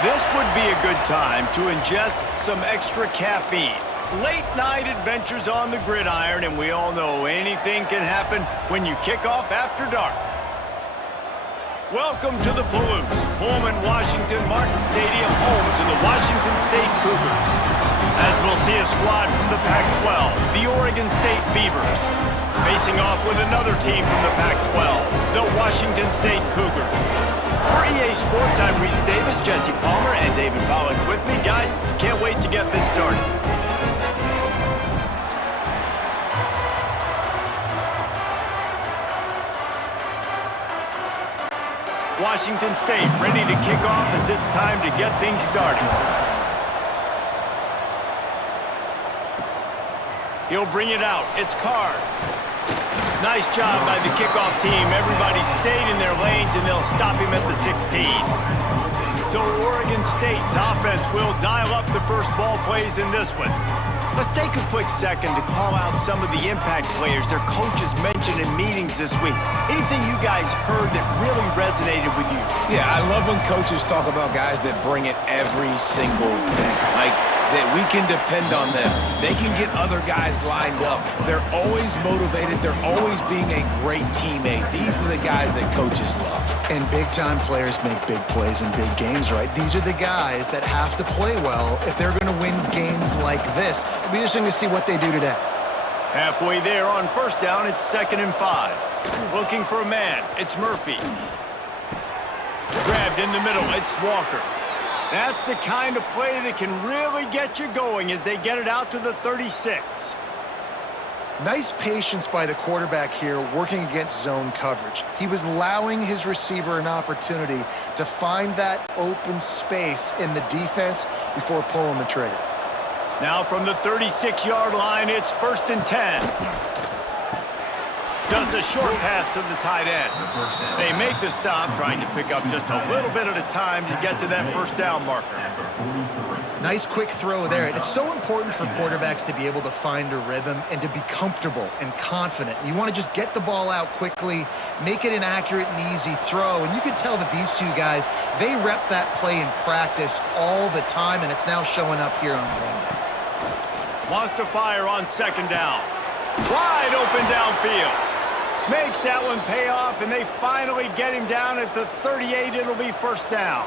This would be a good time to ingest some extra caffeine. Late night adventures on the gridiron, and we all know anything can happen when you kick off after dark. Welcome to the Palouse, Pullman, Washington Martin Stadium, home to the Washington State Cougars. As we'll see a squad from the Pac-12, the Oregon State Beavers, facing off with another team from the Pac-12, the Washington State Cougars. For EA Sports, I'm Reese Davis, Jesse Palmer, and David Pollock with me. Guys, can't wait to get this started. Washington State ready to kick off as it's time to get things started. He'll bring it out. It's Card. Nice job by the kickoff team. Everybody stayed in their lanes, and they'll stop him at the 16. So Oregon State's offense will dial up the first ball plays in this one. Let's take a quick second to call out some of the impact players their coaches mentioned in meetings this week. Anything you guys heard that really resonated with you? Yeah, I love when coaches talk about guys that bring it every single day. Like, that we can depend on them. They can get other guys lined up. They're always motivated. They're always being a great teammate. These are the guys that coaches love. And big-time players make big plays in big games, right? These are the guys that have to play well if they're going to win games like this. It'll be interesting to see what they do today. Halfway there on first down, it's 2nd and 5. Looking for a man, it's Murphy. Grabbed in the middle, it's Walker. That's the kind of play that can really get you going as they get it out to the 36. Nice patience by the quarterback here working against zone coverage. He was allowing his receiver an opportunity to find that open space in the defense before pulling the trigger. Now from the 36-yard line, it's 1st and 10. Just a short pass to the tight end. They make the stop, trying to pick up just a little bit at a time to get to that first down marker. Nice quick throw there. And it's so important for quarterbacks to be able to find a rhythm and to be comfortable and confident. You want to just get the ball out quickly, make it an accurate and easy throw. And you can tell that these two guys, they rep that play in practice all the time, and it's now showing up here on game day. Wants to fire on 2nd down. Wide open downfield. Makes that one pay off, and they finally get him down at the 38. It'll be 1st down.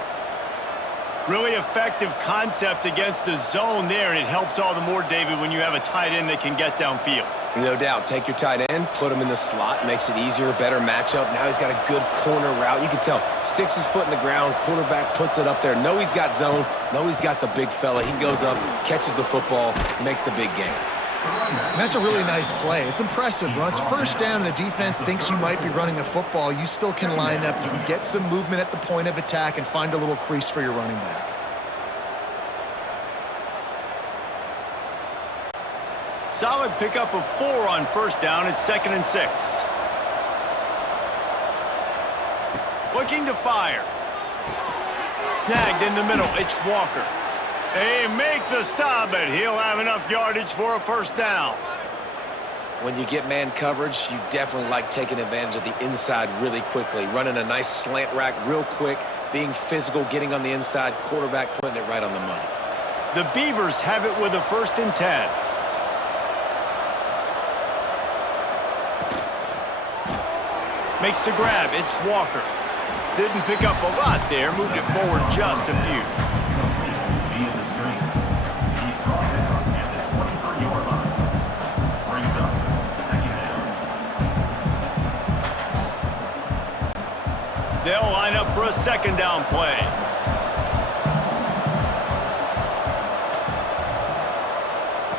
Really effective concept against the zone there, and it helps all the more, David, when you have a tight end that can get downfield. No doubt. Take your tight end, put him in the slot, makes it easier, better matchup. Now he's got a good corner route. You can tell, sticks his foot in the ground, quarterback puts it up there. Know he's got zone, know he's got the big fella. He goes up, catches the football, makes the big game. And that's a really nice play. It's impressive. When it's 1st down and the defense thinks you might be running the football, you still can line up. You can get some movement at the point of attack and find a little crease for your running back. Solid pickup of 4 on 1st down. It's 2nd and 6. Looking to fire. Snagged in the middle. It's Walker. They make the stop, but he'll have enough yardage for a 1st down. When you get man coverage, you definitely like taking advantage of the inside really quickly. Running a nice slant rack real quick, being physical, getting on the inside, quarterback putting it right on the money. The Beavers have it with a 1st and 10. Makes the grab. It's Walker. Didn't pick up a lot there. Moved it forward just a few. They'll line up for a 2nd down play.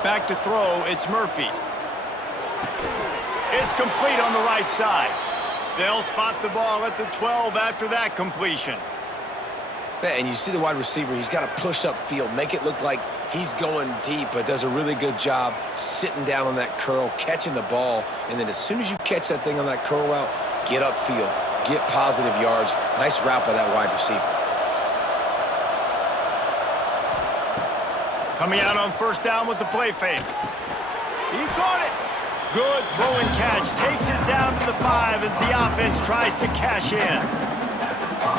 Back to throw, it's Murphy. It's complete on the right side. They'll spot the ball at the 12 after that completion. And you see the wide receiver, he's got to push up field, make it look like he's going deep, but does a really good job sitting down on that curl, catching the ball, and then as soon as you catch that thing on that curl route, get upfield. Get positive yards. Nice route by that wide receiver. Coming out on 1st down with the play fake. He caught it. Good throw and catch. Takes it down to the 5 as the offense tries to cash in.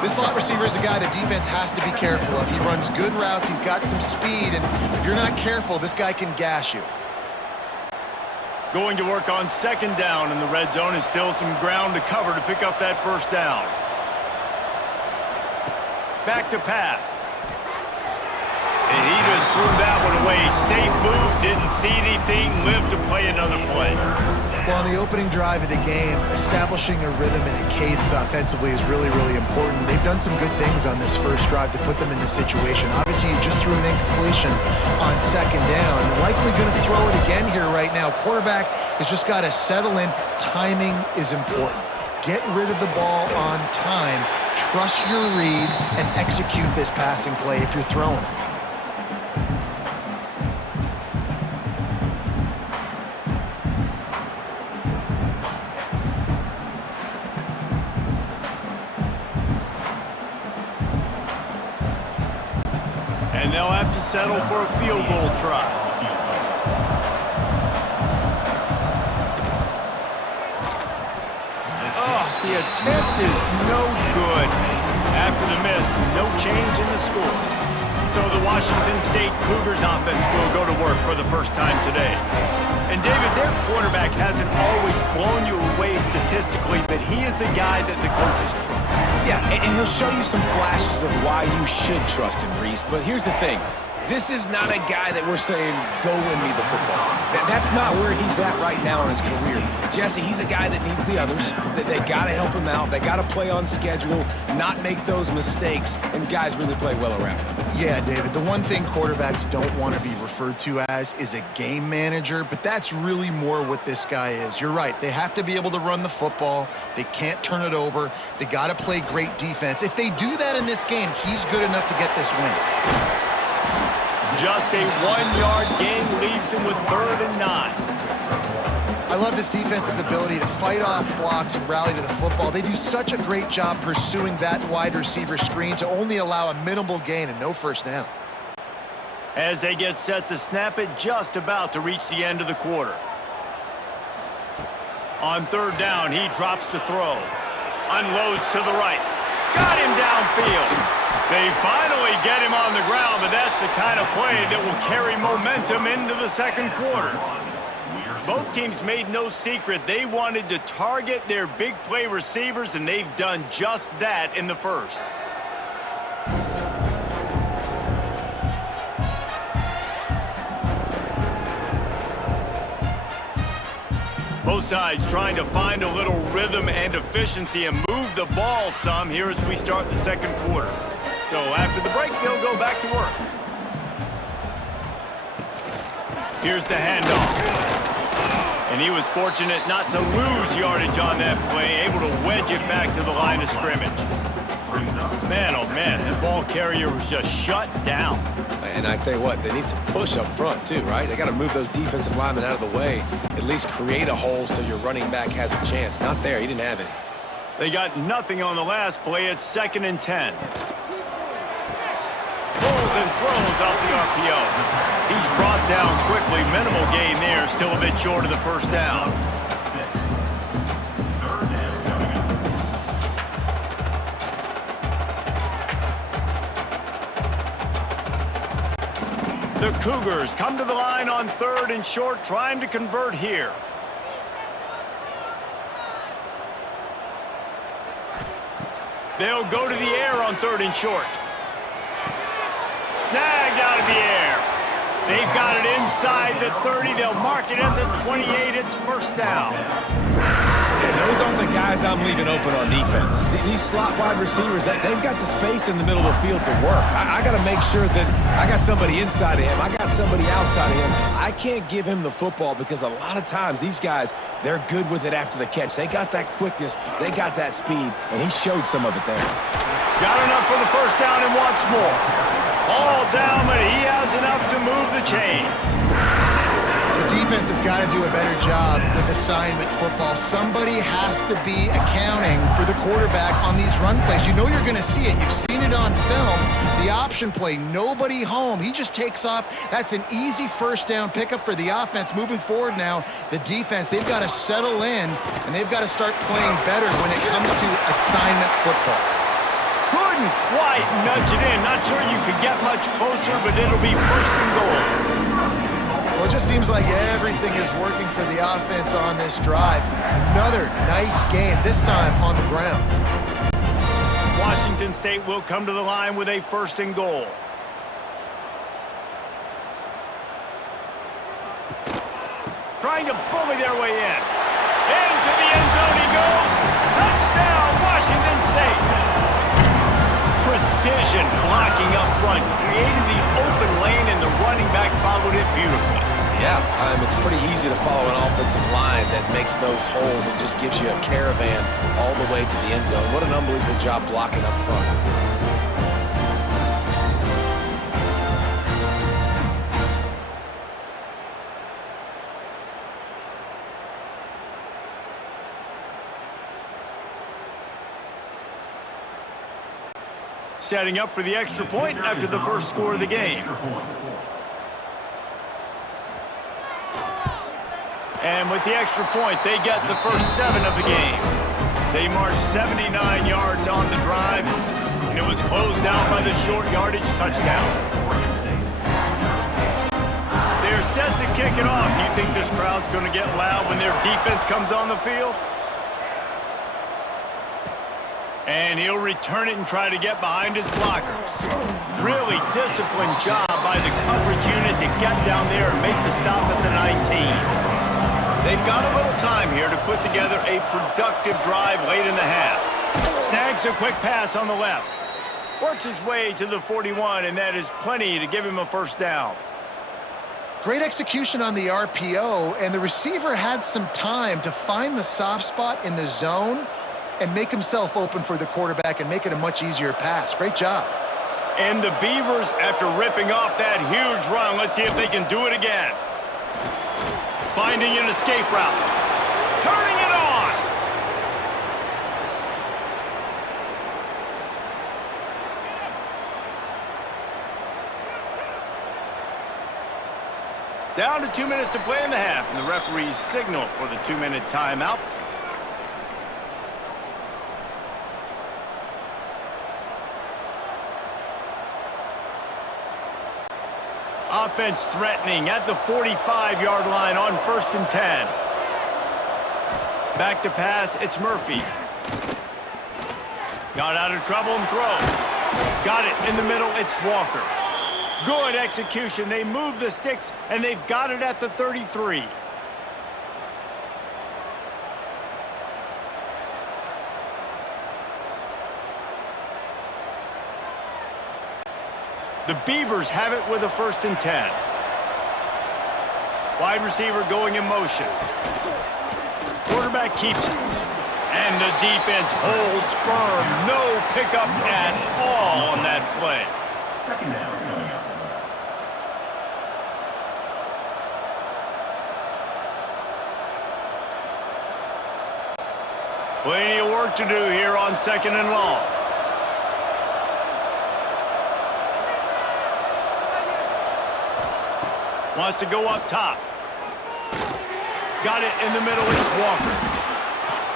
This slot receiver is a guy the defense has to be careful of. He runs good routes, he's got some speed, and if you're not careful, this guy can gash you. Going to work on second down in the red zone, and still some ground to cover to pick up that first down. Back to pass. And he just threw that one away. Safe move, didn't see anything, lived to play another play. Well, on the opening drive of the game, establishing a rhythm and a cadence offensively is really, really important. They've done some good things on this first drive to put them in this situation. Obviously, you just threw an incompletion on second down. Likely going to throw it again here right now. Quarterback has just got to settle in. Timing is important. Get rid of the ball on time. Trust your read and execute this passing play if you're throwing it. And they'll have to settle for a field goal try. Oh, the attempt is no good. After the miss, no change in the score. So the Washington State Cougars offense will go to work for the first time today. And David, their quarterback hasn't always blown you away statistically, but he is a guy that the coaches trust. Yeah, and he'll show you some flashes of why you should trust him, Reese. But here's the thing. This is not a guy that we're saying, go win me the football. That's not where he's at right now in his career. Jesse, he's a guy that needs the others. They got to help him out. They got to play on schedule, not make those mistakes, and guys really play well around him. Yeah, David, the one thing quarterbacks don't want to be referred to as is a game manager, but that's really more what this guy is. You're right. They have to be able to run the football. They can't turn it over. They got to play great defense. If they do that in this game, he's good enough to get this win. Just a 1-yard gain leaves him with 3rd and 9. I love this defense's ability to fight off blocks and rally to the football. They do such a great job pursuing that wide receiver screen to only allow a minimal gain and no first down. As they get set to snap it, just about to reach the end of the quarter. On 3rd down, he drops to throw. Unloads to the right. Got him downfield. They finally get him on the ground, but that's the kind of play that will carry momentum into the second quarter. Both teams made no secret they wanted to target their big play receivers, and they've done just that in the first. Both sides trying to find a little rhythm and efficiency and move the ball some here as we start the second quarter. So after the break, they'll go back to work. Here's the handoff. And he was fortunate not to lose yardage on that play, able to wedge it back to the line of scrimmage. Man, oh man, that ball carrier was just shut down. And I tell you what, they need some push up front too, right? They got to move those defensive linemen out of the way, at least create a hole so your running back has a chance. Not there, he didn't have any. They got nothing on the last play. It's 2nd and 10. Pulls and throws off the RPO. He's brought down quickly. Minimal gain there, still a bit short of the first down. The Cougars come to the line on 3rd and short, trying to convert here. They'll go to the air on 3rd and short. Snagged out of the air. They've got it inside the 30. They'll mark it at the 28. It's first down. And those aren't the guys I'm leaving open on defense. These slot wide receivers, they've got the space in the middle of the field to work. I got to make sure that I got somebody inside of him. I got somebody outside of him. I can't give him the football because a lot of times these guys, they're good with it after the catch. They got that quickness. They got that speed, and he showed some of it there. Got enough for the first down and wants more. All down, but he has enough to move the chains. The defense has got to do a better job with assignment football. Somebody has to be accounting for the quarterback on these run plays. You know you're going to see it. You've seen it on film. The option play, nobody home. He just takes off. That's an easy first down pickup for the offense. Moving forward now, the defense, they've got to settle in, and they've got to start playing better when it comes to assignment football. Couldn't quite nudge it in. Not sure you could get much closer, but it'll be first and goal. Well, it just seems like everything is working for the offense on this drive. Another nice game, this time on the ground. Washington State will come to the line with a first and goal. Trying to bully their way in. Into the end zone he goes. Touchdown, Washington State. Precision blocking up front. Created the open lane, and the running back followed it beautifully. Yeah, it's pretty easy to follow an offensive line that makes those holes and just gives you a caravan all the way to the end zone. What an unbelievable job blocking up front. Setting up for the extra point after the first score of the game. And with the extra point, they get the first 7 of the game. They marched 79 yards on the drive, and it was closed out by the short yardage touchdown. They're set to kick it off. You think this crowd's going to get loud when their defense comes on the field? And he'll return it and try to get behind his blockers. Really disciplined job by the coverage unit to get down there and make the stop at the 19. They've got a little time here to put together a productive drive late in the half. Snags a quick pass on the left. Works his way to the 41, and that is plenty to give him a first down. Great execution on the RPO, and the receiver had some time to find the soft spot in the zone and make himself open for the quarterback and make it a much easier pass. Great job. And the Beavers, after ripping off that huge run, let's see if they can do it again. Finding an escape route. Turning it on. Down to 2 minutes to play in the half, and the referees signal for the 2-minute timeout. Offense threatening at the 45-yard line on 1st and 10. Back to pass, it's Murphy. Got out of trouble and throws. Got it in the middle, it's Walker. Good execution. They move the sticks, and they've got it at the 33. The Beavers have it with a 1st and 10. Wide receiver going in motion. Quarterback keeps it. And the defense holds firm. No pickup at all on that play. Second down. Plenty of work to do here on 2nd and long. Wants to go up top. Got it in the middle, it's Walker.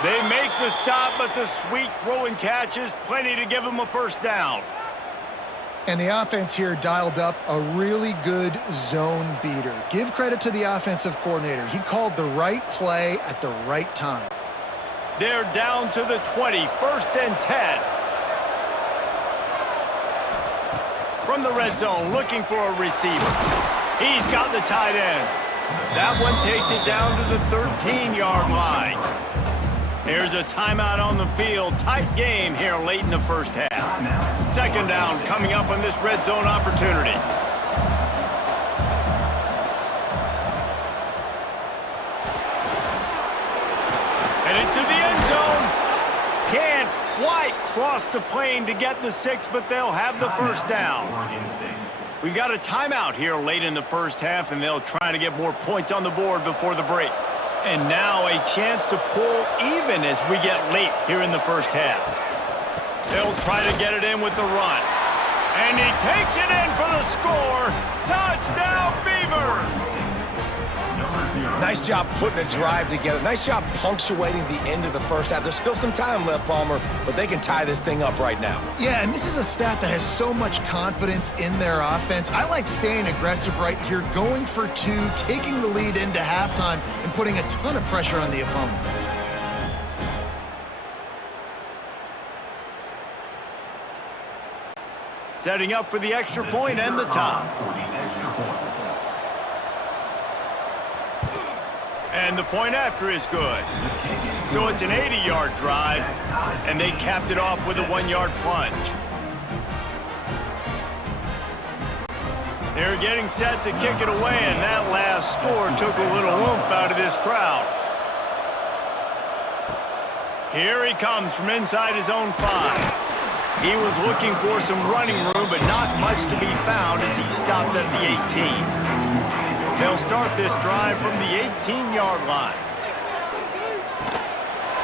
They make the stop, but the sweet throw and catch is plenty to give them a first down. And the offense here dialed up a really good zone beater. Give credit to the offensive coordinator. He called the right play at the right time. They're down to the 20, 1st and 10. From the red zone, looking for a receiver. He's got the tight end. That one takes it down to the 13-yard line. There's a timeout on the field. Tight game here late in the first half. 2nd down coming up on this red zone opportunity. Headed to the end zone. Can't quite cross the plane to get the 6, but they'll have the first down. We got a timeout here late in the first half, and they'll try to get more points on the board before the break. And now a chance to pull even as we get late here in the first half. They'll try to get it in with the run. And he takes it in for the score. Touchdown, Beavers! Nice job putting a drive together. Nice job punctuating the end of the first half. There's still some time left, Palmer, but they can tie this thing up right now. Yeah, and this is a staff that has so much confidence in their offense. I like staying aggressive right here, going for two, taking the lead into halftime, and putting a ton of pressure on the opponent. Setting up for the extra point and the tie. And the point after is good. So it's an 80-yard drive, and they capped it off with a 1-yard plunge. They're getting set to kick it away, and that last score took a little oomph out of this crowd. Here he comes from inside his own 5. He was looking for some running room, but not much to be found as he stopped at the 18. They'll start this drive from the 18-yard line.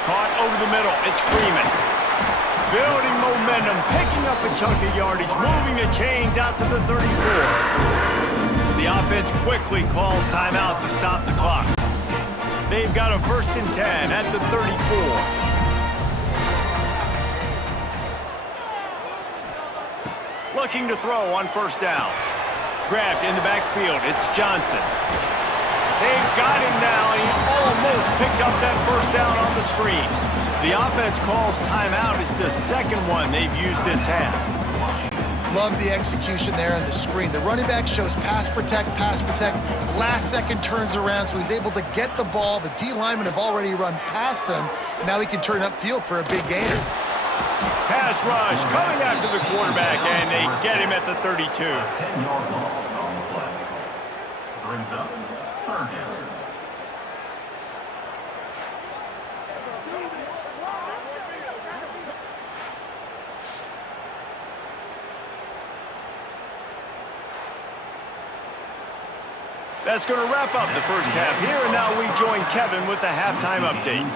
Caught over the middle. It's Freeman. Building momentum, picking up a chunk of yardage, moving the chains out to the 34. The offense quickly calls timeout to stop the clock. They've got a 1st and 10 at the 34. Looking to throw on 1st down. Grabbed in the backfield. It's Johnson. They've got him now. He almost picked up that 1st down on the screen. The offense calls timeout. It's the 2nd one they've used this half. Love the execution there on the screen. The running back shows pass protect, pass protect. Last second turns around, so he's able to get the ball. The D linemen have already run past him. Now he can turn upfield for a big gainer. Pass rush coming after the quarterback, and they get him at the 32. 10-yard loss on the play. Brings up 3rd down. That's going to wrap up the first half here, and now we join Kevin with the halftime update.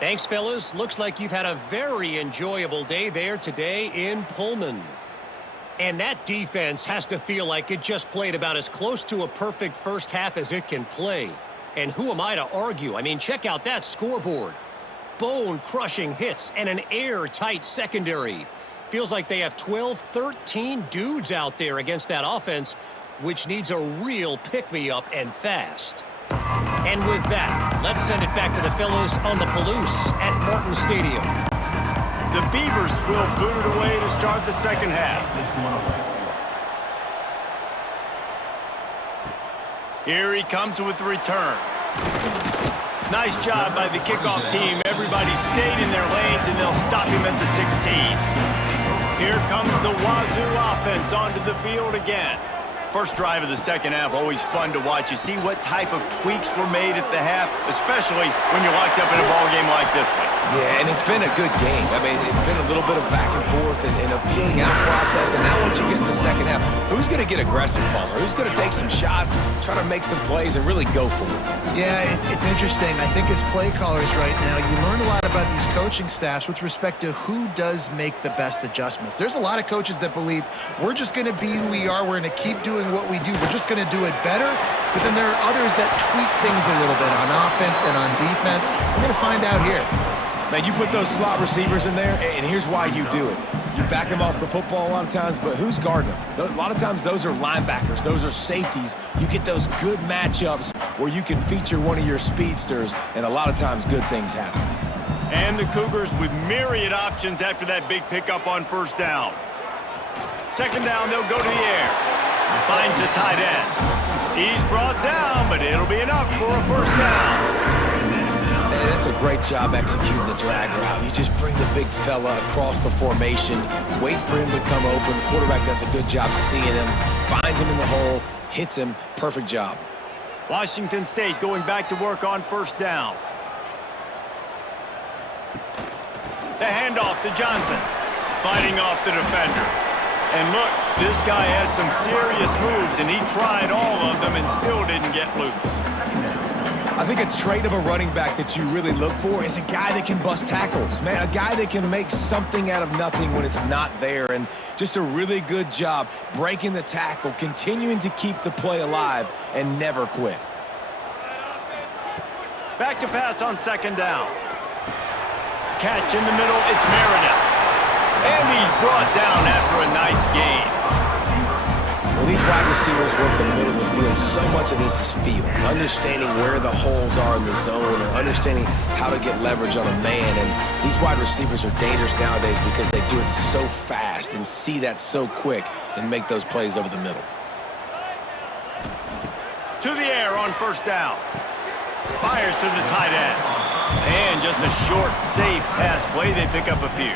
Thanks, fellas. Looks like you've had a very enjoyable day there today in Pullman. And that defense has to feel like it just played about as close to a perfect first half as it can play. And who am I to argue? I mean, check out that scoreboard. Bone-crushing hits and an airtight secondary. Feels like they have 12, 13 dudes out there against that offense, which needs a real pick-me-up and fast. And with that, let's send it back to the fellas on the Palouse at Martin Stadium. The Beavers will boot it away to start the second half. Here he comes with the return. Nice job by the kickoff team. Everybody stayed in their lanes, and they'll stop him at the 16. Here comes the Wazoo offense onto the field again. First drive of the second half, always fun to watch. You see what type of tweaks were made at the half, especially when you're locked up in a ball game like this one. Yeah, and it's been a good game. I mean, it's been a little bit of back and forth and a feeling out process. And now once you get in the second half, who's going to get aggressive, Palmer? Who's going to take some shots, try to make some plays, and really go for it? Yeah, it's interesting. I think as play callers right now, you learn a lot about these coaching staffs with respect to who does make the best adjustments. There's a lot of coaches that believe we're just going to be who we are. We're going to keep doing what we do. We're just going to do it better. But then there are others that tweak things a little bit on offense and on defense. We're going to find out here. Man, you put those slot receivers in there, and here's why you do it. You back them off the football a lot of times, but who's guarding them? A lot of times those are linebackers. Those are safeties. You get those good matchups where you can feature one of your speedsters, and a lot of times good things happen. And the Cougars with myriad options after that big pickup on 1st down. 2nd down, they'll go to the air. Finds the tight end. He's brought down, but it'll be enough for a 1st down. And that's a great job executing the drag route. You just bring the big fella across the formation, wait for him to come open. The quarterback does a good job seeing him, finds him in the hole, hits him. Perfect job. Washington State going back to work on 1st down. The handoff to Johnson, fighting off the defender. And look, this guy has some serious moves, and he tried all of them and still didn't get loose. I think a trait of a running back that you really look for is a guy that can bust tackles. Man, a guy that can make something out of nothing when it's not there. And just a really good job breaking the tackle, continuing to keep the play alive, and never quit. Back to pass on second down. Catch in the middle, it's Meredith. And he's brought down after a nice gain. Well, these wide receivers work the middle of the field. So much of this is feel. Understanding where the holes are in the zone, or understanding how to get leverage on a man. And these wide receivers are dangerous nowadays because they do it so fast and see that so quick and make those plays over the middle. To the air on first down. Fires to the tight end. And just a short, safe pass play. They pick up a few.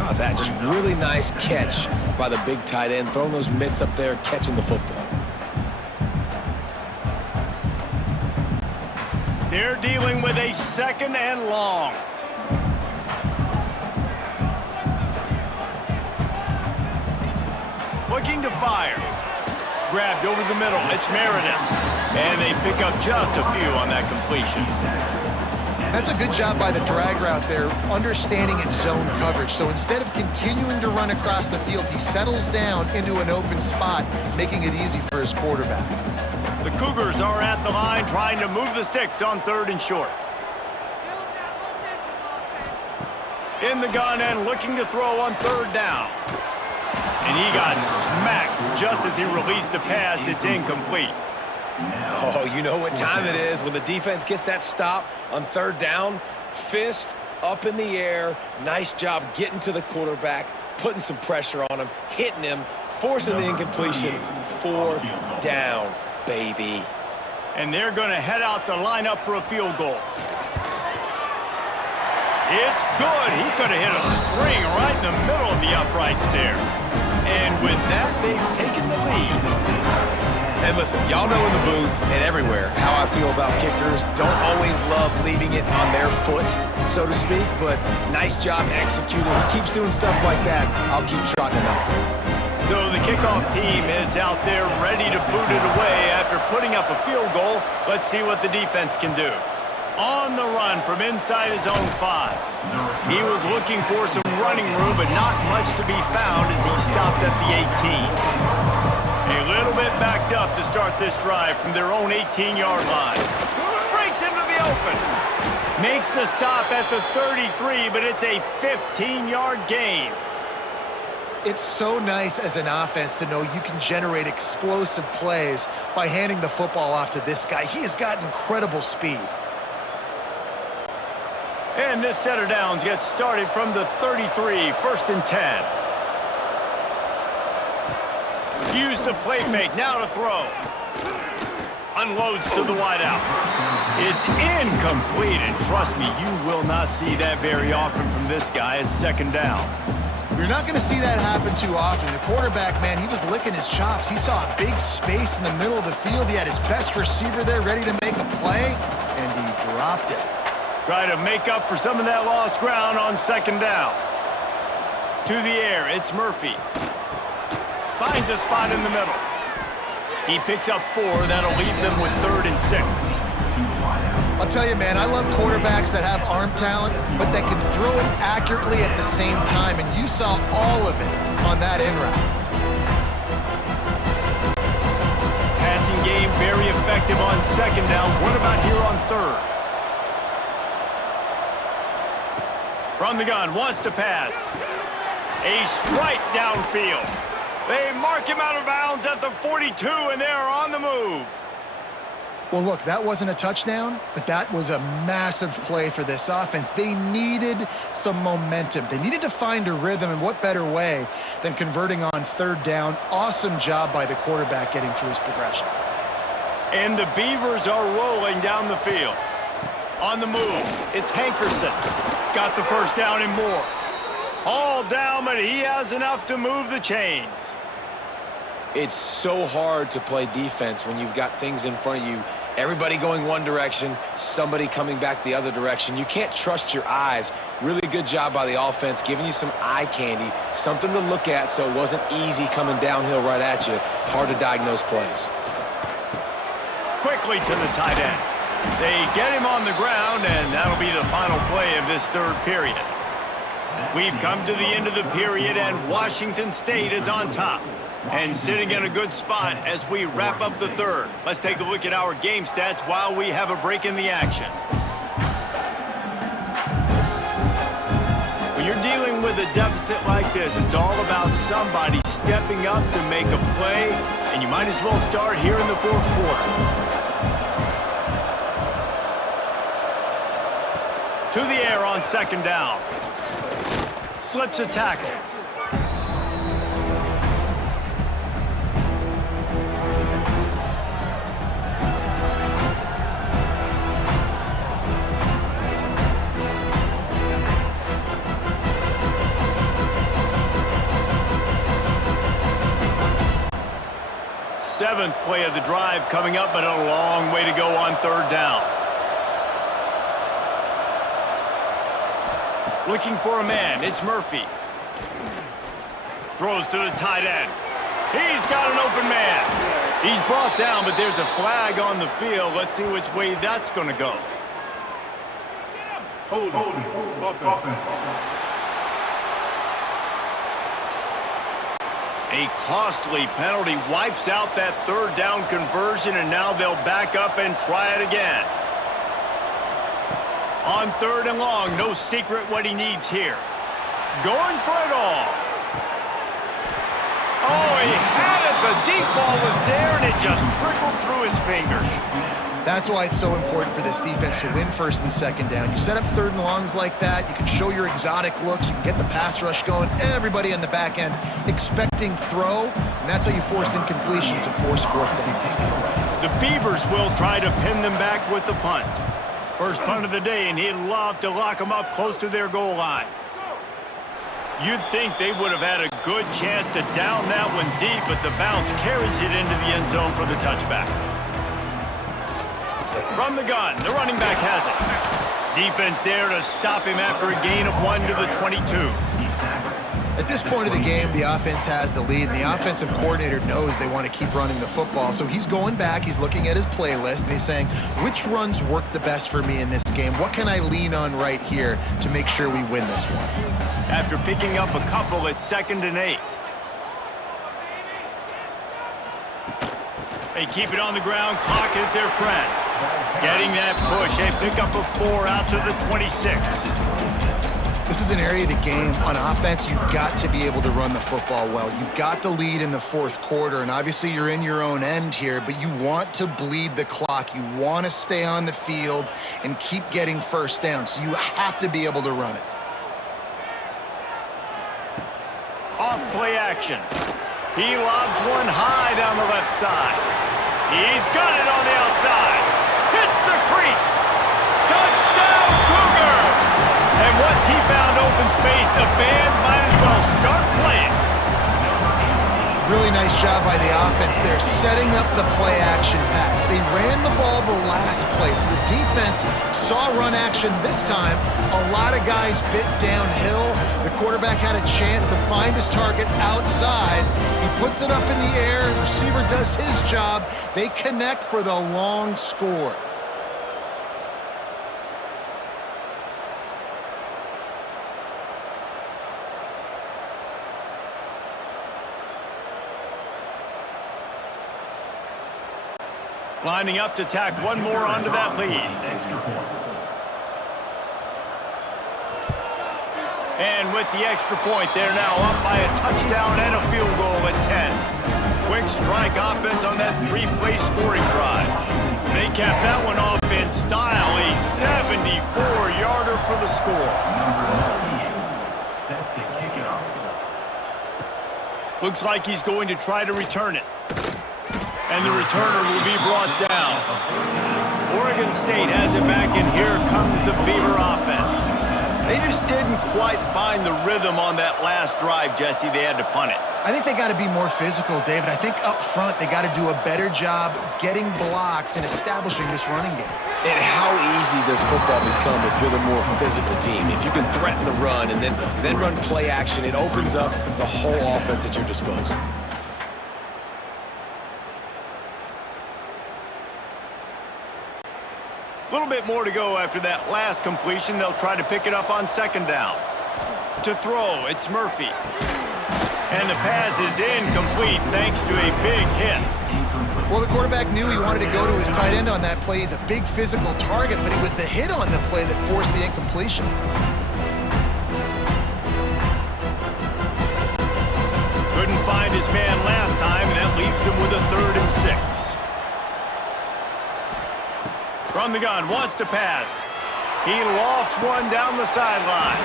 Oh, that just really nice catch by the big tight end, throwing those mitts up there, catching the football. They're dealing with a second and long. Looking to fire. Grabbed over the middle. It's Meredith. And they pick up just a few on that completion. That's a good job by the drag route there, understanding its zone coverage. So instead of continuing to run across the field, he settles down into an open spot, making it easy for his quarterback. The Cougars are at the line trying to move the sticks on third and short. In the gun and looking to throw on third down. And he got smacked just as he released the pass. It's incomplete. Oh, you know what time it is when the defense gets that stop on third down. Fist up in the air. Nice job getting to the quarterback, putting some pressure on him, hitting him, forcing the incompletion. Fourth down, baby. And they're going to head out to line up for a field goal. It's good. He could have hit a string right in the middle of the uprights there. And with that, they've taken the lead. And listen, y'all know in the booth and everywhere how I feel about kickers. Don't always love leaving it on their foot, so to speak, but nice job executing. He keeps doing stuff like that. I'll keep trotting him out there. So the kickoff team is out there ready to boot it away after putting up a field goal. Let's see what the defense can do. On the run from inside his own 5. He was looking for some running room, but not much to be found as he stopped at the 18. A little bit backed up to start this drive from their own 18-yard line. Breaks into the open. Makes the stop at the 33, but it's a 15-yard gain. It's so nice as an offense to know you can generate explosive plays by handing the football off to this guy. He has got incredible speed. And this set of downs gets started from the 33, first and 10. Use the play fake, now to throw. Unloads to the wideout. It's incomplete, and trust me, you will not see that very often from this guy. It's second down. You're not going to see that happen too often. The quarterback, man, he was licking his chops. He saw a big space in the middle of the field. He had his best receiver there ready to make a play, and he dropped it. Try to make up for some of that lost ground on second down. To the air, it's Murphy. Finds a spot in the middle. He picks up 4. That'll leave them with third and 6. I'll tell you, man, I love quarterbacks that have arm talent, but that can throw it accurately at the same time, and you saw all of it on that in route. Passing game very effective on second down. What about here on third? From the gun, wants to pass. A strike downfield. They mark him out of bounds at the 42, and they're on the move. Well, look, that wasn't a touchdown, but that was a massive play for this offense. They needed some momentum. They needed to find a rhythm, and what better way than converting on third down. Awesome job by the quarterback getting through his progression. And the Beavers are rolling down the field. On the move, it's Hankerson. Got the first down and more. All down, but he has enough to move the chains. It's so hard to play defense when you've got things in front of you. Everybody going one direction, somebody coming back the other direction. You can't trust your eyes. Really good job by the offense, giving you some eye candy, something to look at so it wasn't easy coming downhill right at you. Hard to diagnose plays. Quickly to the tight end. They get him on the ground, and that'll be the final play of this third period. We've come to the end of the period, and Washington State is on top and sitting in a good spot as we wrap up the third. Let's take a look at our game stats while we have a break in the action. When you're dealing with a deficit like this, it's all about somebody stepping up to make a play, and you might as well start here in the fourth quarter. To the air on second down. Slips a tackle. Seventh play of the drive coming up, but a long way to go on third down. Looking for a man, it's Murphy. Throws to the tight end. He's got an open man. He's brought down, but there's a flag on the field. Let's see which way that's going to go. Hold offense. A costly penalty wipes out that third down conversion, and now they'll back up and try it again. On third and long, no secret what he needs here. Going for it all. Oh, he had it. The deep ball was there, and it just trickled through his fingers. That's why it's so important for this defense to win first and second down. You set up third and longs like that, you can show your exotic looks, you can get the pass rush going, everybody on the back end expecting throw, and that's how you force incompletions and force fourth downs. The Beavers will try to pin them back with the punt. First punt of the day, and he'd love to lock them up close to their goal line. You'd think they would have had a good chance to down that one deep, but the bounce carries it into the end zone for the touchback. From the gun, the running back has it. Defense there to stop him after a gain of 1 to the 22. At this point of the game, the offense has the lead, and the offensive coordinator knows they want to keep running the football. So he's going back, he's looking at his playlist, and he's saying, which runs work the best for me in this game? What can I lean on right here to make sure we win this one? After picking up a couple at 2nd and 8. They keep it on the ground. Clock is their friend. Getting that push. They pick up a 4 out to the 26. This is an area of the game. On offense, you've got to be able to run the football well. You've got the lead in the fourth quarter, and obviously you're in your own end here, but you want to bleed the clock. You want to stay on the field and keep getting first down, so you have to be able to run it. Off play action. He lobs one high down the left side. He's got it on the outside. Hits the crease. Touchdown, Cougars! And once he found open space, the band might as well start playing. Really nice job by the offense there, setting up the play-action pass. They ran the ball the last play, so the defense saw run action this time. A lot of guys bit downhill. The quarterback had a chance to find his target outside. He puts it up in the air. The receiver does his job. They connect for the long score. Lining up to tack one more onto that lead. And with the extra point, they're now up by a touchdown and a field goal at 10. Quick strike offense on that 3-play scoring drive. They capped that one off in style, a 74-yarder for the score. Set to kick it off. Looks like he's going to try to return it. And the returner will be brought down. Oregon State has it back, and here comes the Beaver offense. They just didn't quite find the rhythm on that last drive, Jesse. They had to punt it. I think they got to be more physical, David. I think up front they got to do a better job getting blocks and establishing this running game. And how easy does football become if you're the more physical team? If you can threaten the run and then run play action, it opens up the whole offense at your disposal. A little bit more to go after that last completion. They'll try to pick it up on second down. To throw, it's Murphy. And the pass is incomplete thanks to a big hit. Well, the quarterback knew he wanted to go to his tight end on that play. He's a big physical target, but it was the hit on the play that forced the incompletion. Couldn't find his man last time, and that leaves him with a 3rd and 6. From the gun, wants to pass. He lofts one down the sideline.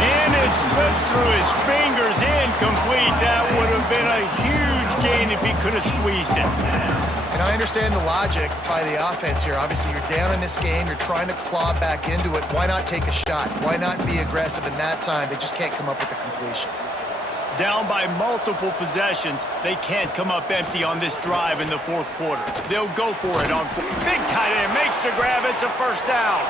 And it slips through his fingers, incomplete. That would have been a huge gain if he could have squeezed it. And I understand the logic by the offense here. Obviously, you're down in this game. You're trying to claw back into it. Why not take a shot? Why not be aggressive in that time? They just can't come up with a completion. Down by multiple possessions, they can't come up empty on this drive in the 4th quarter. They'll go for it on big tight end, makes the grab, it's a 1st down.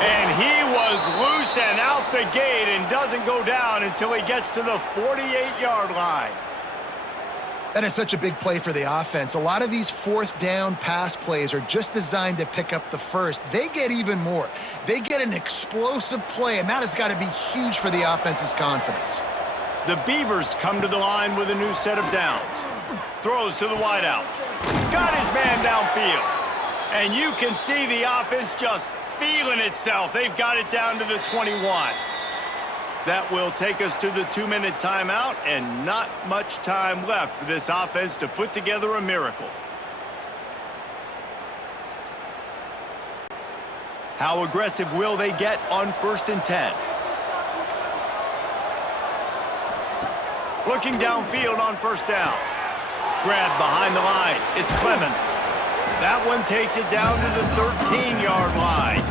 And he was loose and out the gate and doesn't go down until he gets to the 48-yard line. That is such a big play for the offense. A lot of these 4th down pass plays are just designed to pick up the first. They get even more. They get an explosive play, and that has got to be huge for the offense's confidence. The Beavers come to the line with a new set of downs. Throws to the wideout. Got his man downfield. And you can see the offense just feeling itself. They've got it down to the 21. That will take us to the 2-minute timeout, and not much time left for this offense to put together a miracle. How aggressive will they get on 1st and 10? Looking downfield on 1st down. Grab behind the line. It's Clemens. That one takes it down to the 13-yard line.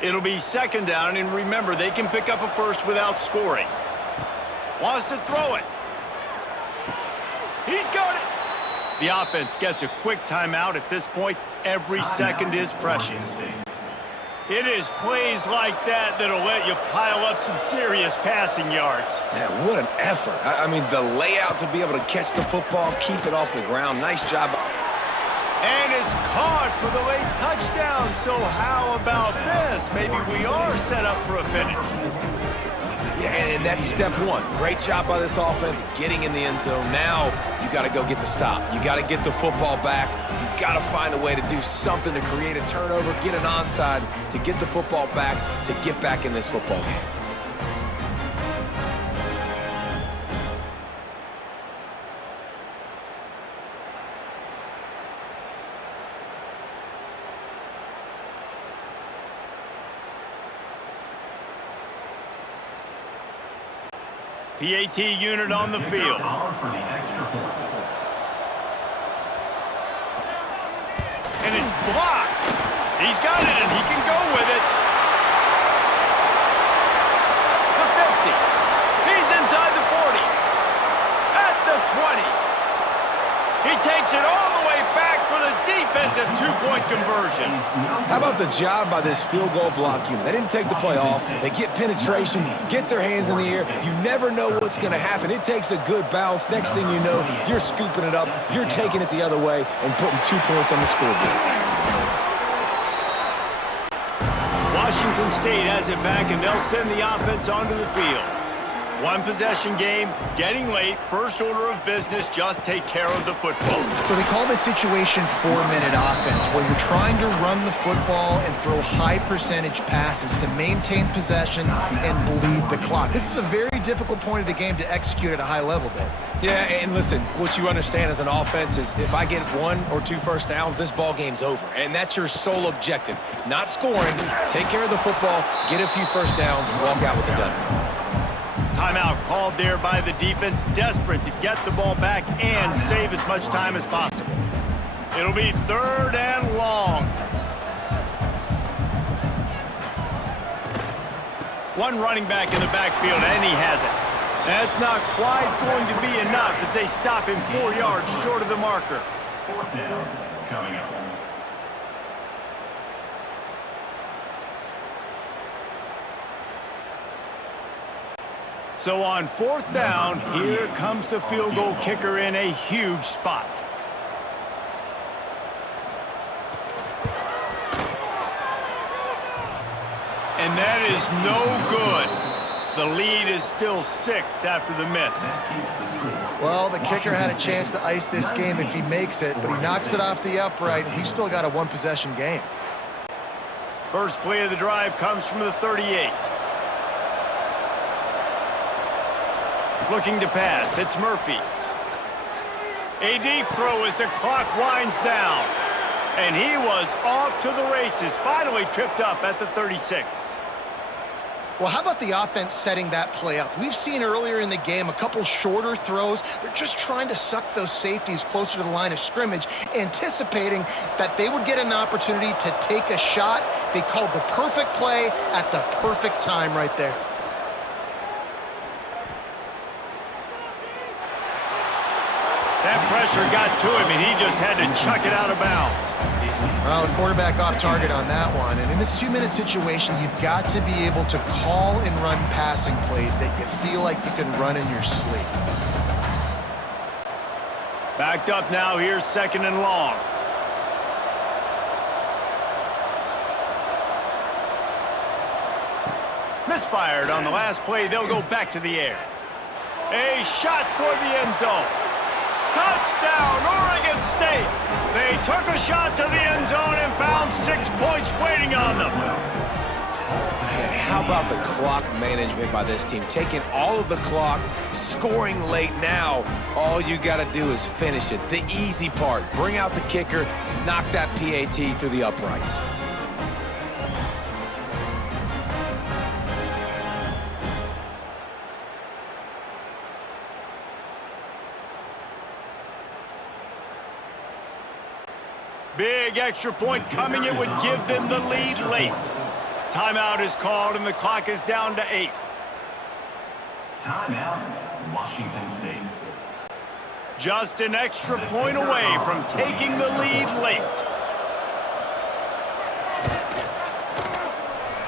It'll be 2nd down, and remember, they can pick up a 1st without scoring. Wants to throw it. He's got it. The offense gets a quick timeout at this point. Every second is precious. It is plays like that that'll let you pile up some serious passing yards. Man, what an effort. I mean, the layout to be able to catch the football, keep it off the ground. Nice job. And it's caught for the late touchdown. So how about this? Maybe we are set up for a finish. Yeah, and that's step 1. Great job by this offense getting in the end zone. Now you got to go get the stop. You got to get the football back. You got to find a way to do something to create a turnover, get an onside, to get the football back, to get back in this football game. PAT unit on the field. And it's blocked. He's got it, and he can go with it. The 50. He's inside the 40. At the 20. He takes it all the way back for the defensive 2-point conversion. How about the job by this field goal block unit? They didn't take the play off. They get penetration, get their hands in the air. You never know what's going to happen. It takes a good bounce. Next thing you know, you're scooping it up. You're taking it the other way and putting 2 points on the scoreboard. Washington State has it back, and they'll send the offense onto the field. 1-possession game, getting late, first order of business, just take care of the football. So they call this situation 4-minute offense, where you're trying to run the football and throw high-percentage passes to maintain possession and bleed the clock. This is a very difficult point of the game to execute at a high level, Dave. Yeah, and listen, what you understand as an offense is if I get 1 or 2 first downs, this ball game's over. And that's your sole objective. Not scoring, take care of the football, get a few first downs, and walk out with the done. Timeout called there by the defense, desperate to get the ball back and save as much time as possible. It'll be 3rd and long. One running back in the backfield, and he has it. That's not quite going to be enough as they stop him 4 yards short of the marker. 4th down coming up. So on 4th down, here comes the field goal kicker in a huge spot. And that is no good. The lead is still 6 after the miss. Well, the kicker had a chance to ice this game if he makes it, but he knocks it off the upright, and we've still got a one-possession game. First play of the drive comes from the 38. Looking to pass, it's Murphy. A deep throw as the clock winds down. And he was off to the races, finally tripped up at the 36. Well, how about the offense setting that play up? We've seen earlier in the game a couple shorter throws. They're just trying to suck those safeties closer to the line of scrimmage, anticipating that they would get an opportunity to take a shot. They called the perfect play at the perfect time right there. That pressure got to him, and he just had to chuck it out of bounds. Well, the quarterback off target on that one. And in this 2-minute situation, you've got to be able to call and run passing plays that you feel like you can run in your sleep. Backed up now, here's 2nd and long. Misfired on the last play, they'll go back to the air. A shot toward the end zone. Touchdown, Oregon State! They took a shot to the end zone and found 6 points waiting on them. And how about the clock management by this team? Taking all of the clock, scoring late now. All you got to do is finish it. The easy part. Bring out the kicker, knock that PAT through the uprights. Big extra point coming. It would give them the lead late. Timeout is called, and the clock is down to 8. Timeout, Washington State. Just an extra point away from taking the lead late.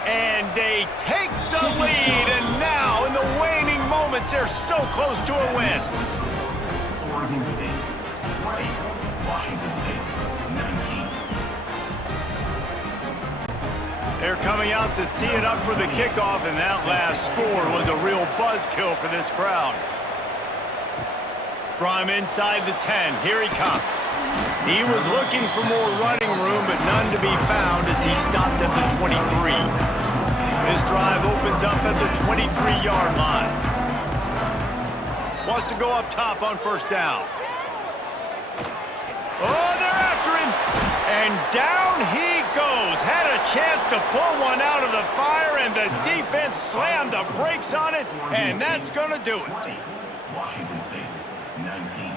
And they take the lead, and now in the waning moments, they're so close to a win. Oregon State 20, Washington State 19. They're coming out to tee it up for the kickoff, and that last score was a real buzzkill for this crowd. From inside the 10, here he comes. He was looking for more running room, but none to be found as he stopped at the 23. This drive opens up at the 23-yard line. Wants to go up top on 1st down. Oh, they're after him. And down he goes. Had a chance to pull one out of the fire, and the defense slammed the brakes on it, and that's going to do it. Washington State 19.